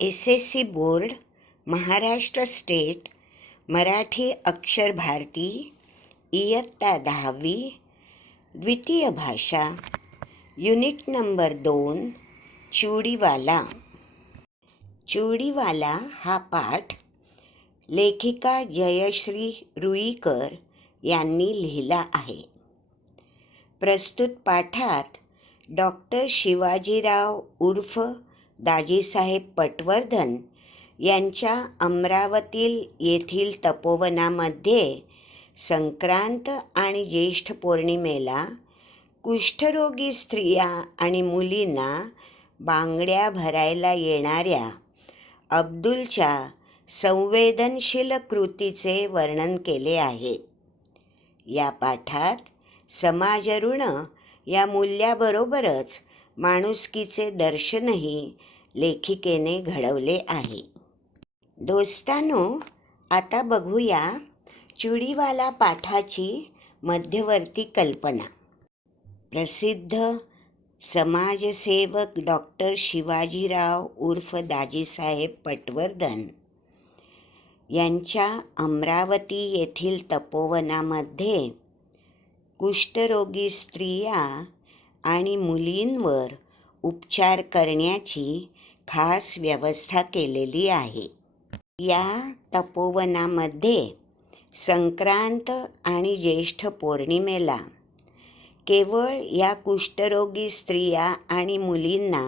SSC board, Maharashtra state, Marathi अक्षर भारती, इयत्ता 10वी, द्वितीय भाषा, युनिट नंबर 2, चूड़ीवाला. चूड़ीवाला हा पाठ लेखिका जयश्री रुईकर यांनी लिहिला आहे. प्रस्तुत पाठात डॉक्टर शिवाजीराव उर्फ दाजीसाहेब पटवर्धन यांच्या अमरावती येथील तपोवनामध्ये संक्रांत आणि ज्येष्ठ पौर्णिमेला कुष्ठरोगी स्त्रिया आणि मुलींना बांगड्या भरायला येणाऱ्या अब्दुलच्या संवेदनशील कृतीचे वर्णन केले आहे. या पाठात समाज ऋण या मूल्याबरोबरच माणुसकीचे दर्शनही लेखिकेने घडवले आहे. दोस्तानो, आता बघूया चूड़ीवाला पाठाची मध्यवर्ती कल्पना. प्रसिद्ध समाजसेवक डॉक्टर शिवाजीराव उर्फ दाजीसाहेब पटवर्धन यांच्या अमरावती येथील तपोवनामध्ये कुष्ठरोगी स्त्रिया आणि मुलींवर उपचार करण्याची खास व्यवस्था केलेली आहे. या तपोवनामध्ये संक्रांत आणि ज्येष्ठ पौर्णिमेला केवळ या कुष्ठरोगी स्त्रिया आणि मुलींना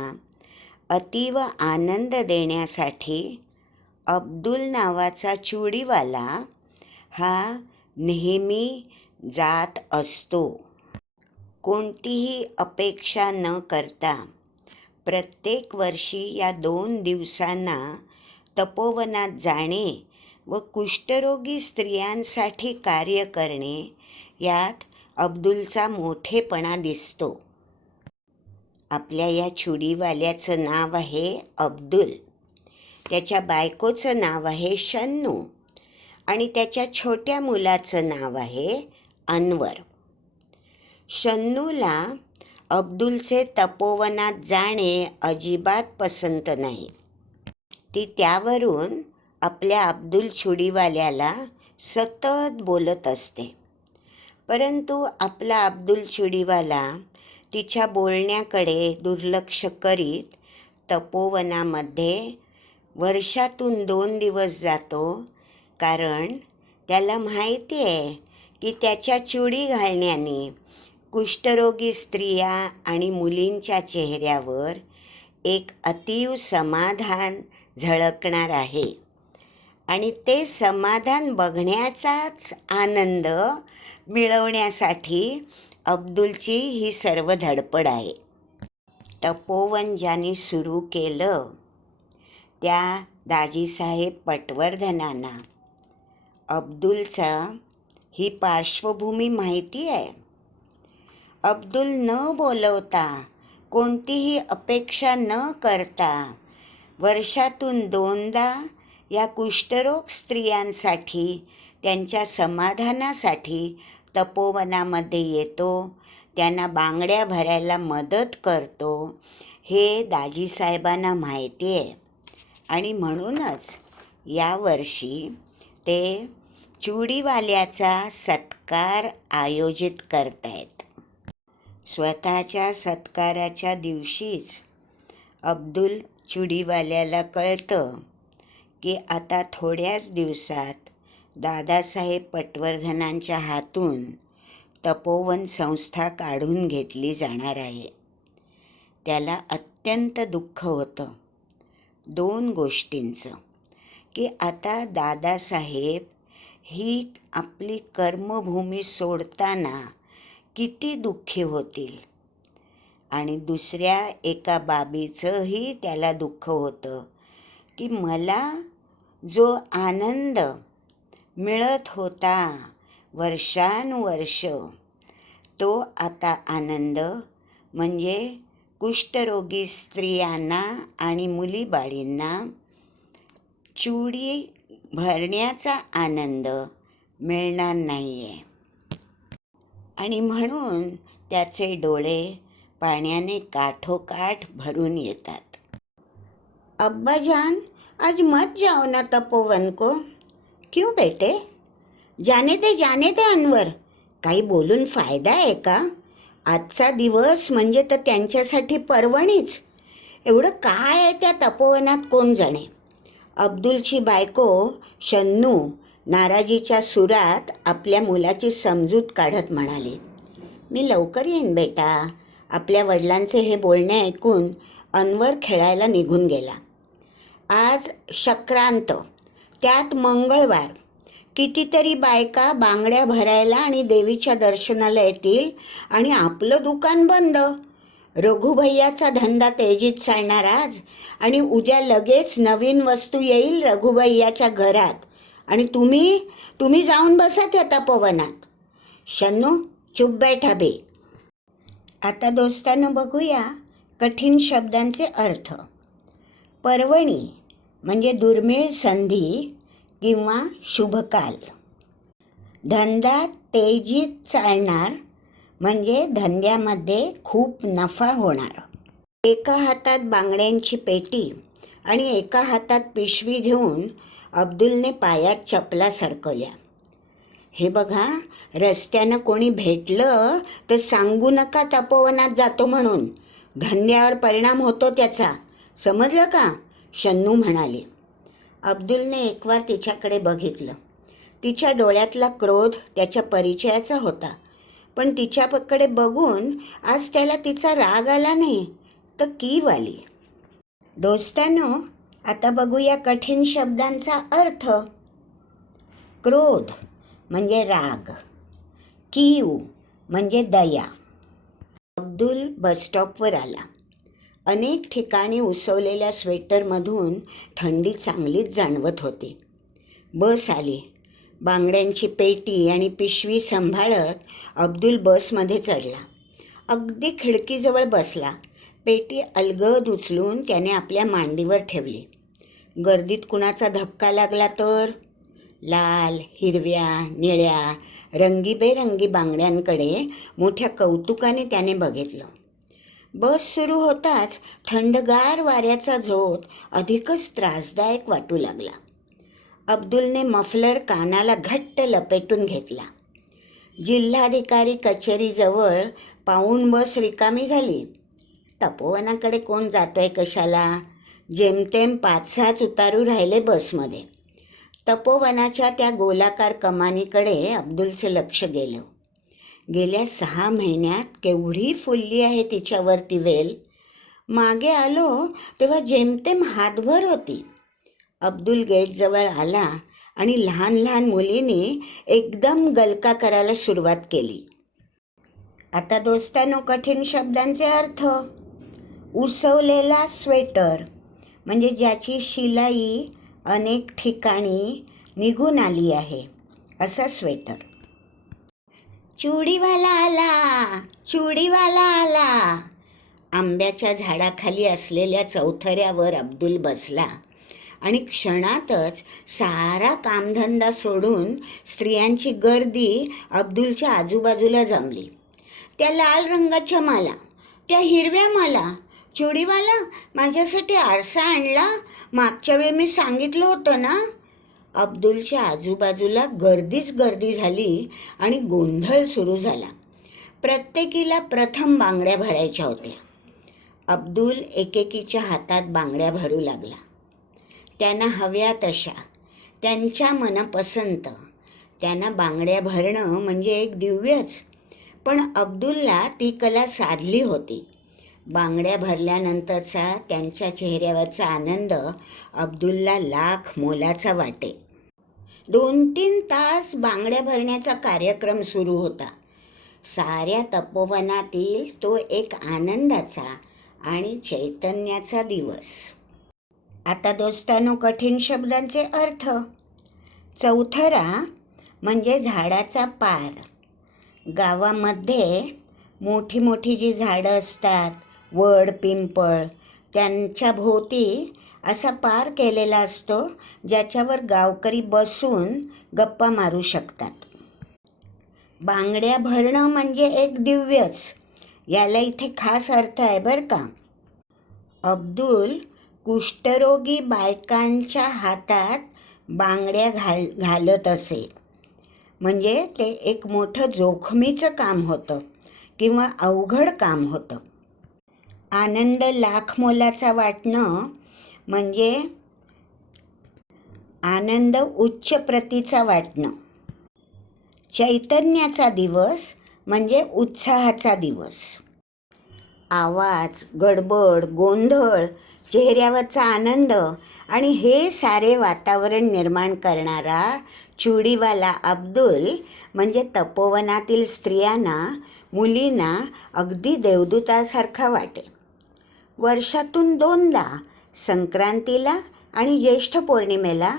अतीव आनंद देण्यासाठी अब्दुल नावाचा चूड़ीवाला हा नेहमी जात असतो. कोणतीही अपेक्षा न करता प्रत्येक वर्षी या 2 दिवसांना तपोवनात जाणे व कुष्ठरोगी स्त्रियांसाठी कार्य करणे यात अब्दुलचा मोठेपणा दिसतो. आपल्या या चूड़ीवाल्याचं नाव आहे अब्दुल, त्याच्या बायकोचं नाव आहे शन्नू आणि त्याच्या छोट्या मुलाचं नाव आहे अनवर. शन्नूला अब्दुलचे तपोवनात जाणे अजिबात पसंत नाही. ती त्यावरून आपल्या अब्दुल चूड़ीवाल्याला सतत बोलत असते. परंतु आपला अब्दुल चूड़ीवाला तिच्या बोलण्याकडे दुर्लक्ष करीत तपोवनामध्ये वर्षातून 2 दिवस जातो, कारण त्याला माहिती आहे की त्याच्या चूड़ी घालण्याने कुष्ठरोगी स्त्रिया आणि मुलींच्या चेहऱ्यावर एक अतीव समाधान झळकणार आहे आणि ते समाधान बघण्याचाच आनंद मिळवण्यासाठी अब्दुलची ही सर्व धडपड आहे. तपोवन ज्यांनी सुरू केलं त्या दाजीसाहेब पटवर्धनांना अब्दुलचा ही पार्श्वभूमी माहिती आहे. अब्दुल न बोलवता, कोणतीही अपेक्षा न करता वर्षातून 2दा या कुष्ठरोग स्त्रियांसाठी त्यांच्या समाधानासाठी तपोवनामध्ये येतो, त्यांना बांगड्या भरायला मदत करतो. हे दाजीसाहेबांना माहिती आहे आणि म्हणूनच यावर्षी ते चूड़ीवाल्याचा सत्कार आयोजित करतायत. स्वतःच्या सत्काराच्या दिवशीच अब्दुल चूड़ीवाल्याला कळतं की आता थोड्याच दिवसात दादासाहेब पटवर्धनांच्या हातून तपोवन संस्था काढून घेतली जाणार आहे. त्याला अत्यंत दुःख होतं 2 गोष्टींचं, की आता दादासाहेब ही आपली कर्मभूमी सोडताना किती दुःखी होतील, आणि दुसऱ्या एका बाबीचंही त्याला दुःख होतं की मला जो आनंद मिळत होता वर्षानुवर्ष, तो आता आनंद म्हणजे कुष्ठरोगी स्त्रियांना आणि मुलीबाळींना चूड़ी भरण्याचा आनंद मिळणार नाही आहे. आणि म्हणून त्याचे डोळे पाण्याने काठोकाठ भरून येतात. अब्बाजान, आज मत जाओ ना तपोवन को. क्यों बेटे? जाने दे अनवर. काही बोलून फायदा आहे का? आजचा दिवस म्हणजे तर त्यांच्यासाठी पर्वणीच. एवढं काय आहे त्या तपोवनात कोण जाणे. अब्दुलची बायको शन्नू नाराजीच्या सुरात आपल्या मुलाची समजूत काढत म्हणाली, मी लवकर येईन बेटा. आपल्या वडिलांचे हे बोलणे ऐकून अनवर खेळायला निघून गेला. आज संक्रांत, त्यात मंगळवार. कितीतरी बायका बांगड्या भरायला आणि देवीच्या दर्शनाला येतील आणि आपलं दुकान बंद. रघुभैयाचा धंदा तेजीत चालणार आज, आणि उद्या लगेच नवीन वस्तू येईल रघुभैयाच्या घरात, आणि तुम्ही जाऊन बसा त्या तपोवनात. शन्नू, चुप बैठा बे. आता दोस्तांनो बघूया कठीण शब्दांचे अर्थ. पर्वणी म्हणजे दुर्मिळ संधी किंवा शुभकाल. धंदा तेजीत चालणार म्हणजे धंद्यामध्ये खूप नफा होणार. एका हातात बांगड्यांची पेटी आणि एका हातात पिशवी घेऊन अब्दुलने पायात चपला सरकवल्या. हे बघा, रस्त्यानं कोणी भेटलं तर सांगू नका तपोवनात जातो म्हणून. धंद्यावर परिणाम होतो त्याचा, समजलं का? शन्नू म्हणाली. अब्दुलने एकवार तिच्याकडे बघितलं. तिच्या डोळ्यातला क्रोध त्याच्या परिचयाचा होता, पण तिच्याकडे बघून आज त्याला तिचा राग आला नाही, तर कीव आली. दोस्तांनो, आता बघूया कठीण शब्दांचा अर्थ. क्रोध म्हणजे राग, कीव म्हणजे दया. अब्दुल बसस्टॉपवर आला. अनेक ठिकाणी उसवलेल्या स्वेटरमधून थंडी चांगलीच जाणवत होती. बस आली. बांगड्यांची पेटी आणि पिशवी सांभाळत अब्दुल बसमध्ये चढला. अगदी खिडकीजवळ बसला. पेटी अलगद उचलून त्याने आपल्या मांडीवर ठेवली. गर्दीत कुणाचा धक्का लागला तर? लाल, हिरव्या, निळ्या, रंगीबेरंगी बांगड्यांकडे मोठ्या कौतुकाने त्याने बघितलं. बस सुरू होताच थंडगार वाऱ्याचा झोत अधिकच त्रासदायक वाटू लागला. अब्दुलने मफलर कानाला घट्ट लपेटून घेतला. जिल्हाधिकारी कचेरीजवळ पाऊण बस रिकामी झाली. तपोवनाकडे कोण जातोय कशाला? जेमतेम 5-6 उतारू राहिले बसमध्ये. तपोवनाच्या त्या गोलाकार कमानीकडे अब्दुलचे लक्ष गेलं. गेल्या 6 महिन्यात केवढी फुलली आहे तिच्यावरती वेल. मागे आलो तेव्हा जेमतेम हातभर होती. अब्दुल गेटजवळ आला आणि लहान लहान मुलींनी एकदम गलका करायला सुरुवात केली. आता दोस्तांनो कठीण शब्दांचे अर्थ. उसवलेला स्वेटर म्हणजे ज्याची शिलाई अनेक ठिकाणी निघून आली आहे, असा स्वेटर. चुडीवाला आला, चुडीवाला आला. आंब्याच्या झाडाखाली असलेल्या चौथऱ्यावर अब्दुल बसला आणि क्षणातच सारा कामधंदा सोडून स्त्रियांची गर्दी अब्दुलच्या आजूबाजूला जमली. त्या लाल रंगाच्या माला, त्या हिरव्या माला. चुडीवाला, माझ्यासाठी आरसा आणला? मागच्या वेळी मी सांगितलं होतं ना. अब्दुलच्या आजूबाजूला गर्दीच गर्दी झाली आणि गोंधळ सुरू झाला. प्रत्येकीला प्रथम बांगड्या भरायच्या होत्या. अब्दुल एकेकीच्या हातात बांगड्या भरू लागला. त्यांना हव्या तशा, त्यांच्या मनपसंत. त्यांना बांगड्या भरणं म्हणजे एक दिव्यच. पण अब्दुलला ती कला साधली होती. बांगड्या भरल्यानंतरचा त्यांच्या चेहऱ्यावरचा आनंद अब्दुलला लाख मोलाचा वाटे. 2-3 तास बांगड्या भरण्याचा कार्यक्रम सुरू होता. साऱ्या तपोवनातील तो एक आनंदाचा आणि चैतन्याचा दिवस. आता दोस्तांनो कठीण शब्दांचे अर्थ. चौथरा म्हणजे झाडाचा पार. गावामध्ये मोठी मोठी जी झाडं असतात, वड, पिंपळ, त्यांच्या भोवती असा पार केलेला असतो ज्याच्यावर गावकरी बसून गप्पा मारू शकतात. बांगड्या भरणं म्हणजे एक दिव्यच. याला इथे खास अर्थ आहे बरं का. अब्दुल कुष्ठरोगी बायकांच्या हातात बांगड्या घालत असे. म्हणजे ते एक मोठं जोखमीचं काम होतं किंवा अवघड काम होतं. आनंद लाख मोलाचा वाटणं म्हणजे आनंद उच्च प्रतीचा वाटणं. चैतन्याचा दिवस म्हणजे उत्साहाचा दिवस. आवाज, गडबड, गोंधळ, चेहऱ्यावरचा आनंद आणि हे सारे वातावरण निर्माण करणारा चुडीवाला अब्दुल म्हणजे तपोवनातील स्त्रियांना, मुलींना अगदी देवदूतासारखा वाटे. वर्षातून 2दा संक्रांतीला आणि ज्येष्ठ पौर्णिमेला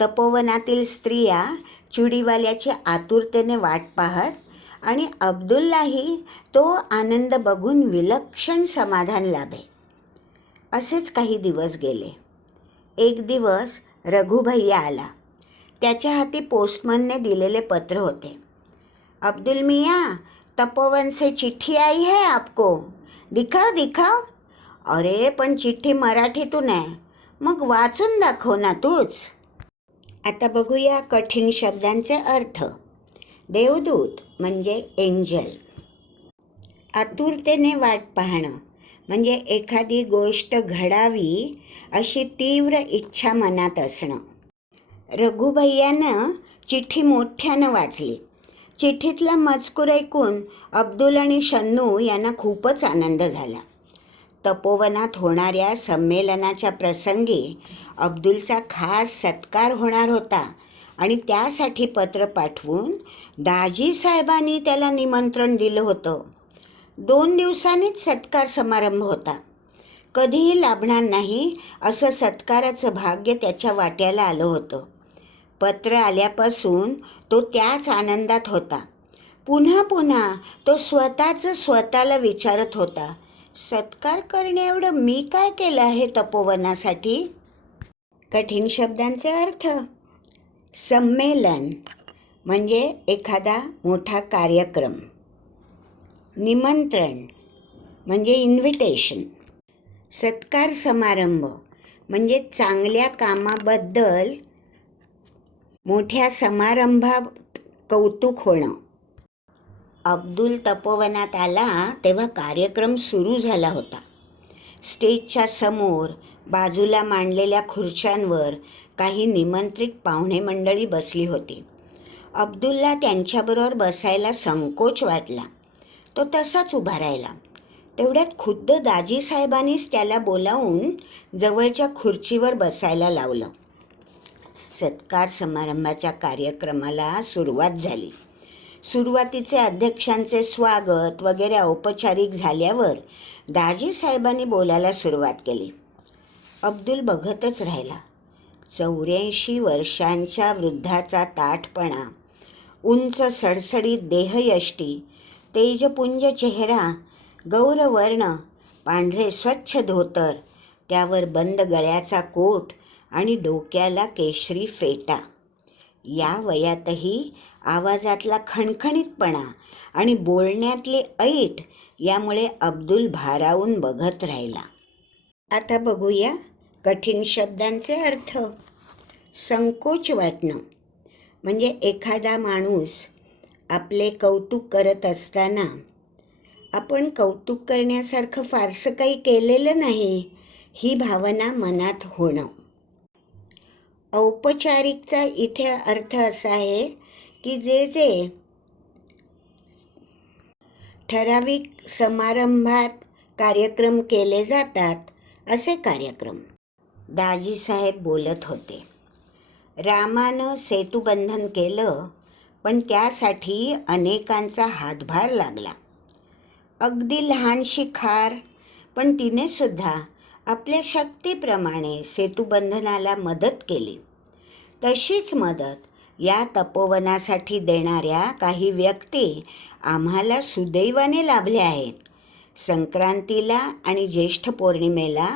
तपोवनातील स्त्रिया चुडीवाल्याची आतुरतेने वाट पाहत आणि अब्दुललाही तो आनंद बघून विलक्षण समाधान लाभे. असेच काही दिवस गेले. एक दिवस रघुभैया आला. त्याच्या हाती पोस्टमनने दिलेले पत्र होते. अब्दुल मियाँ, तपोवन से चिट्ठी आई है आपको, दिखाओ दिखाओ. अरे पण चिठ्ठी मराठीतून आहे, मग वाचून दाखव ना तूच. आता बघूया कठीण शब्दांचे अर्थ. देवदूत म्हणजे एंजल. आतुरतेने वाट पाहणं म्हणजे एखादी गोष्ट घडावी अशी तीव्र इच्छा मनात असणं. रघुभैयानं चिठ्ठी मोठ्यानं वाचली. चिठ्ठीतला मजकूर ऐकून अब्दुल आणि शन्नू यांना खूपच आनंद झाला. तपोवनात होणाऱ्या संमेलनाच्या प्रसंगी अब्दुलचा खास सत्कार होणार होता आणि त्यासाठी पत्र पाठवून दाजी साहेबांनी त्याला निमंत्रण दिलं होतं. 2 दिवसांनीच सत्कार समारंभ होता. कधीही लाभणार नाही असं सत्काराचं भाग्य त्याच्या वाट्याला आलं होतं. पत्र आल्यापासून तो त्याच आनंदात होता. पुन्हा पुन्हा तो स्वतःला विचारत होता, सत्कार करण्याएवढं मी काय केलं आहे तपोवनासाठी. कठीण शब्दांचे अर्थ. संमेलन म्हणजे एखादा मोठा कार्यक्रम. निमंत्रण म्हणजे इन्व्हिटेशन. सत्कार समारंभ म्हणजे चांगल्या कामाबद्दल मोठ्या समारंभात कौतुक होणं. अब्दुल तपोवनात आला तेव्हा कार्यक्रम सुरू झाला होता. स्टेजच्या समोर बाजूला मांडलेल्या खुर्च्यांवर काही निमंत्रित पाहुणे मंडळी बसली होती. अब्दुलला त्यांच्याबरोबर बसायला संकोच वाटला. तो तसाच उभा राहिला. तेवढ्यात खुद्द दाजी साहेबांनीच त्याला बोलावून जवळच्या खुर्चीवर बसायला लावलं. सत्कार समारंभाच्या कार्यक्रमाला सुरुवात झाली. सुरुवातीचे अध्यक्षांचे स्वागत वगैरे औपचारिक झाल्यावर दाजी साहेबांनी बोलायला सुरुवात केली. अब्दुल बघतच राहिला. 84 वर्षांच्या वृद्धाचा ताठपणा, उंच सडसडीत देहयष्टी, तेजपुंज चेहरा, गौरवर्ण, पांढरे स्वच्छ धोतर, त्यावर बंद गळ्याचा कोट आणि डोक्याला केशरी फेटा. या वयातही आवाजातला खणखणीतपणा आणि बोलण्यातली ऐट यामुळे अब्दुल भारावून बघत राहिला. आता बघूया कठीण शब्दांचे अर्थ. संकोच वाटणं म्हणजे एखादा माणूस आपले कौतुक करत असताना आपण कौतुक करण्यासारखं फारसं काही केलेलं नाही ही भावना मनात होणं. औपचारिकचा इथे अर्थ असा आहे की जे ठराविक समारंभात कार्यक्रम केले जातात असे कार्यक्रम. दाजीसाहेब बोलत होते. रामानं सेतुबंधन केलं पण त्यासाठी अनेकांचा हातभार लागला. अगदी लहानशी खार पण तिने सुद्धा आपल्या शक्तीप्रमाणे सेतुबंधनाला मदत केली. तशीच मदत या तपोवनासाठी देणाऱ्या काही व्यक्ती आम्हाला सुदैवाने लाभल्या आहेत. संक्रांतीला आणि ज्येष्ठ पौर्णिमेला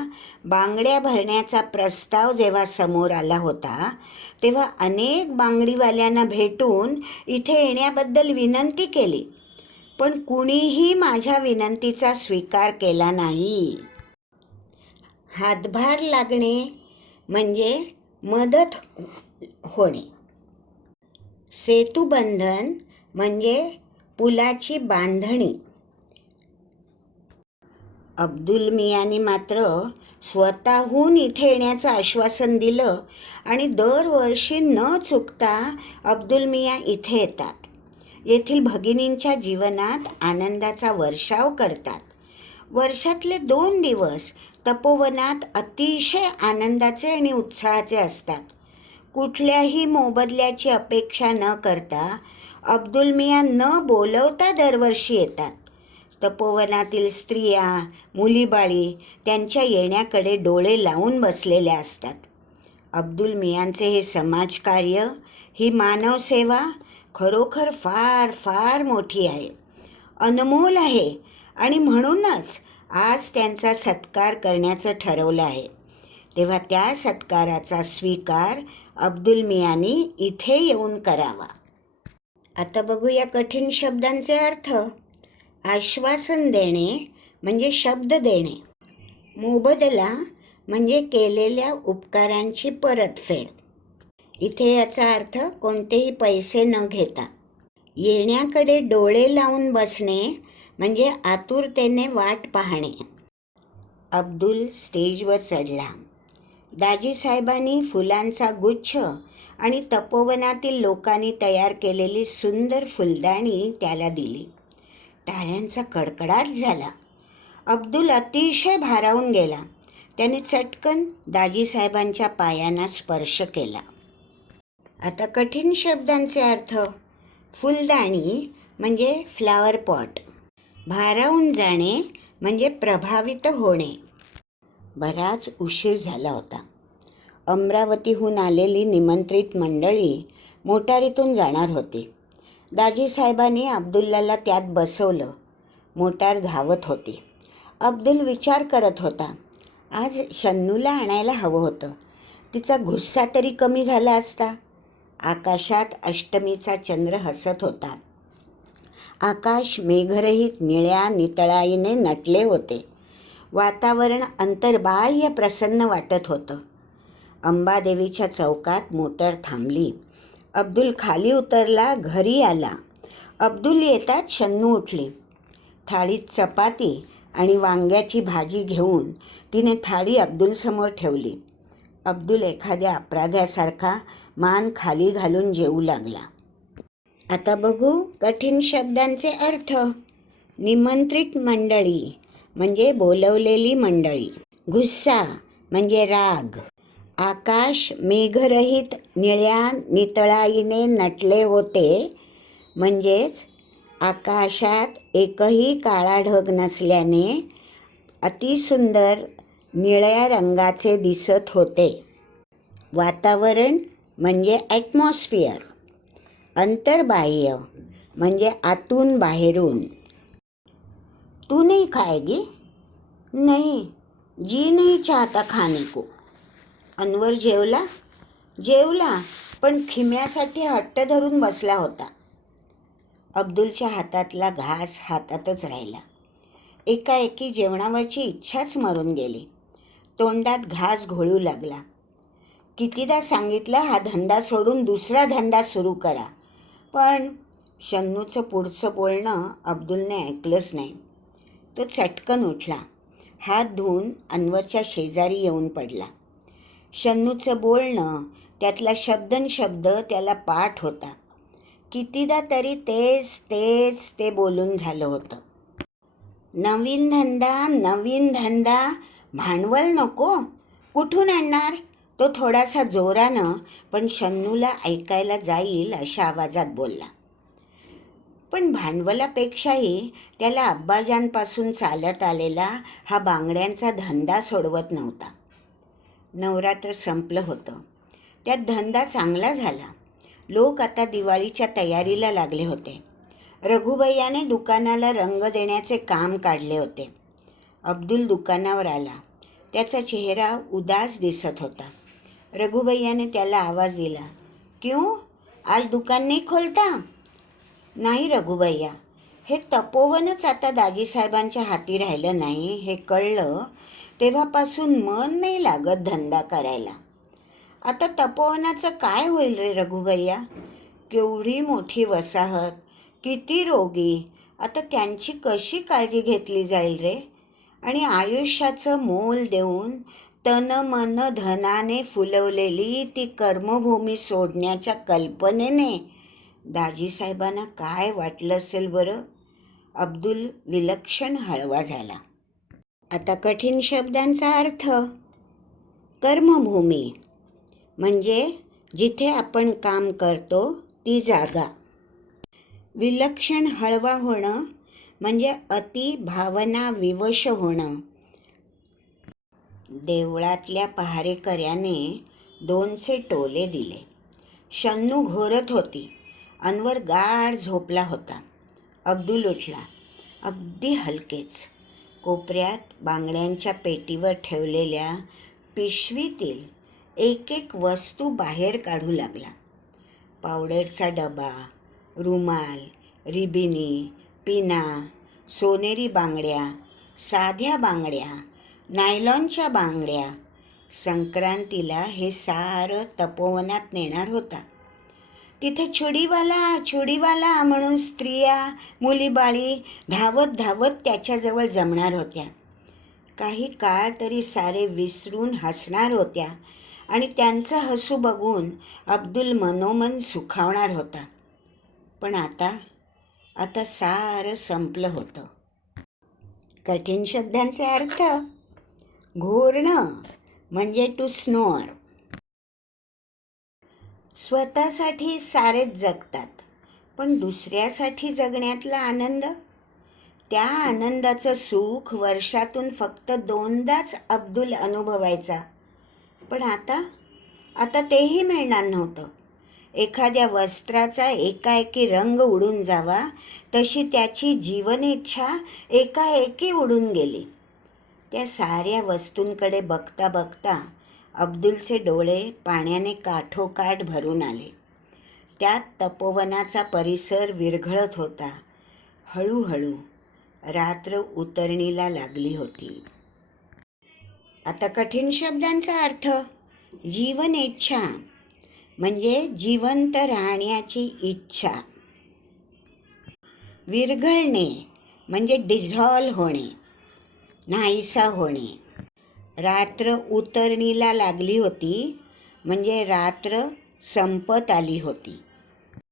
बांगड्या भरण्याचा प्रस्ताव जेव्हा समोर आला होता तेव्हा अनेक बांगडीवाल्यांना भेटून इथे येण्याबद्दल विनंती केली, पण कुणीही माझ्या विनंतीचा स्वीकार केला नाही. हातभार लागणे म्हणजे मदत होणे. सेतुबंधन म्हणजे पुलाची बांधणी. अब्दुल मियानी मात्र स्वतःहून इथे येण्याचं आश्वासन दिलं आणि दरवर्षी न चुकता अब्दुल मिया इथे येतात. येथील भगिनींच्या जीवनात आनंदाचा वर्षाव करतात. वर्षातले 2 दिवस तपोवनात अतिशय आनंदाचे आणि उत्साहाचे असतात. कुठल्याही मोबदल्याची अपेक्षा न करता अब्दुल मिया न बोलवता दरवर्षी येतात. तपोवनातील स्त्रिया, मुलीबाळी त्यांच्या येण्याकडे डोळे लावून बसलेल्या असतात. अब्दुल मियांचे हे समाजकार्य, ही मानवसेवा खरोखर फार फार मोठी आहे, अनमोल आहे आणि म्हणूनच आज त्यांचा सत्कार करण्याचं ठरवलं आहे. तेव्हा त्या सत्काराचा स्वीकार अब्दुल मियानी इथे येऊन करावा. आता बघूया कठीण शब्दांचे अर्थ. आश्वासन देणे म्हणजे शब्द देणे. मोबदला म्हणजे केलेल्या उपकारांची परतफेड. इथे याचा अर्थ कोणतेही पैसे न घेता. येण्याकडे डोळे लावून बसणे म्हणजे आतुरतेने वाट पाहणे. अब्दुल स्टेजवर चढला. दाजीसाहेबांनी फुलांचा गुच्छ आणि तपोवनातील लोकांनी तयार केलेली सुंदर फुलदाणी त्याला दिली. टाळ्यांचा कडकडाट झाला. अब्दुल अतिशय भारावून गेला. त्याने चटकन दाजीसाहेबांच्या पायांना स्पर्श केला. आता कठीण शब्दांचे अर्थ. फुलदाणी म्हणजे फ्लॉवर पॉट. भारावून जाणे म्हणजे प्रभावित होणे. बराच उशीर झाला होता. अमरावतीहून आलेली निमंत्रित मंडळी मोटारीतून जाणार होती. दाजीसाहेबांनी अब्दुल्लाला त्यात बसवलं. मोटार धावत होती. अब्दुल विचार करत होता, आज शन्नूला आणायला हवं होतं. तिचा गुस्सा तरी कमी झाला असता. आकाशात अष्टमीचा चंद्र हसत होता. आकाश मेघरहित निळ्या नितळाईने नटले होते. वातावरण अंतर्बाह्य प्रसन्न वाटत होतं. अंबादेवीच्या चौकात मोटर थांबली. अब्दुल खाली उतरला, घरी आला. अब्दुल येताच शन्नू उठली. थाळीत चपाती आणि वांग्याची भाजी घेऊन तिने थाळी अब्दुलसमोर ठेवली. अब्दुल एखाद्या अपराध्यासारखा मान खाली घालून जेवू लागला. आता बघू कठीण शब्दांचे अर्थ. निमंत्रित मंडळी म्हणजे बोलवलेली मंडळी. गुस्सा म्हणजे राग. आकाश मेघरहित निळ्या नितळाईने नटले होते म्हणजेच आकाशात एकही काळा ढग नसल्याने अतिसुंदर निळ्या रंगाचे दिसत होते. वातावरण म्हणजे ॲटमॉस्फिअर. अंतर्बाह्य म्हणजे आतून बाहेरून. तू नहीं खाएगी? नहीं, जी नहीं चाहता खाने को. अनवर जेवला? जेवला, पण खिम्यासाठी हट्ट धरून बसला होता. अब्दुलच्या हातातला घास हातातच राहिला. एकाएकी जेवणावरची इच्छाच मरून गेली. तोंडात घास घोळू लागला. कितीदा सांगितलं हा धंदा सोडून दुसरा धंदा सुरू करा, पण शन्नूचं पुढचं बोलणं अब्दुलने ऐकलंच नाही. तो चटकन उठला. हात धुवून अनवरच्या शेजारी येऊन पडला. शन्नूचं बोलणं, त्यातला शब्दनशब्द त्याला पाठ होता. कितीदा तरी तेच तेच ते बोलून झालं होतं. नवीन धंदा, नवीन धंदा, भांडवल नको? कुठून आणणार? तो थोडासा जोरानं पण शन्नूला ऐकायला जाईल अशा आवाजात बोलला. पण भांडवलापेक्षाही त्याला अब्बाजांपासून चालत आलेला हा बांगड्यांचा धंदा सोडवत नव्हता. नवरात्र संपलं होतं. त्यात धंदा चांगला झाला. लोक आता दिवाळीच्या तयारीला लागले होते. रघुभैयाने दुकानाला रंग देण्याचे काम काढले होते. अब्दुल दुकानावर आला. त्याचा चेहरा उदास दिसत होता. रघुभैयाने त्याला आवाज दिला, क्यों, आज दुकान नाही खोलता? नाही रघुभैया, हे तपोवनच आता दाजीसाहेबांच्या हाती राहिलं नाही हे कळलं तेव्हापासून मन नाही लागत धंदा करायला. आता तपोवनाचं काय होईल रे रघुभैया? केवढी मोठी वसाहत, किती रोगी, आता त्यांची कशी काळजी घेतली जाईल रे? आणि आयुष्याचं मोल देऊन तन मन धनाने फुलवलेली ती कर्मभूमी सोडण्याच्या कल्पनेने दाजीसाहेबांना काय वाटलं असेल बरं? अब्दुल विलक्षण हळवा झाला. आता कठीण शब्दांचा अर्थ. कर्मभूमी म्हणजे जिथे आपण काम करतो ती जागा. विलक्षण हळवा होणं म्हणजे अति भावना विवश होणं. देवळातल्या पहारेकऱ्याने 2 टोले दिले. शन्नू घोरत होती. अनवर गाढ झोपला होता. अब्दुल उठला, अगदी हलकेच. कोपऱ्यात बांगड्यांच्या पेटीवर ठेवलेल्या पिशवीतील एक एक वस्तू बाहेर काढू लागला. पावडरचा डबा, रुमाल, रिबिनी, पिना, सोनेरी बांगड्या, साध्या बांगड्या, नायलॉनच्या बांगड्या. संक्रांतीला हे सारं तपोवनात नेणार होता. तिथे छुडीवाला म्हणून स्त्रिया, मुलीबाळी धावत धावत त्याच्याजवळ जमणार होत्या. काही काळ तरी सारे विसरून हसणार होत्या आणि त्यांचं हसू बघून अब्दुल मनोमन सुखावणार होता. पण आता सारं संपलं होतं. कठीण शब्दांचे अर्थ. घोरणं म्हणजे टू स्नोअर. स्वतःसाठी सारेच जगतात, पण दुसऱ्यासाठी जगण्यातला आनंद, त्या आनंदाचं सुख वर्षातून फक्त 2दाच अब्दुल अनुभवायचा. पण आता तेही मिळणार नव्हतं. एखाद्या वस्त्राचा एकाएकी रंग उडून जावा तशी त्याची जीवनेच्छा एकाएकी उडून गेली. त्या साऱ्या वस्तूंकडे बघता बघता अब्दुलचे डोळे पाण्याने काठोकाठ भरून आले. त्यात तपोवनाचा परिसर विरघळत होता. हळूहळू रात्र उतरणीला लागली होती. आता कठीण शब्दांचा अर्थ. जीवनेच्छा म्हणजे जिवंत राहण्याची इच्छा. विरघळणे म्हणजे डिझॉल्व होणे, नाहीसा होणे. रात्र उतरणीला लागली होती म्हणजे रात्र संपत आली होती.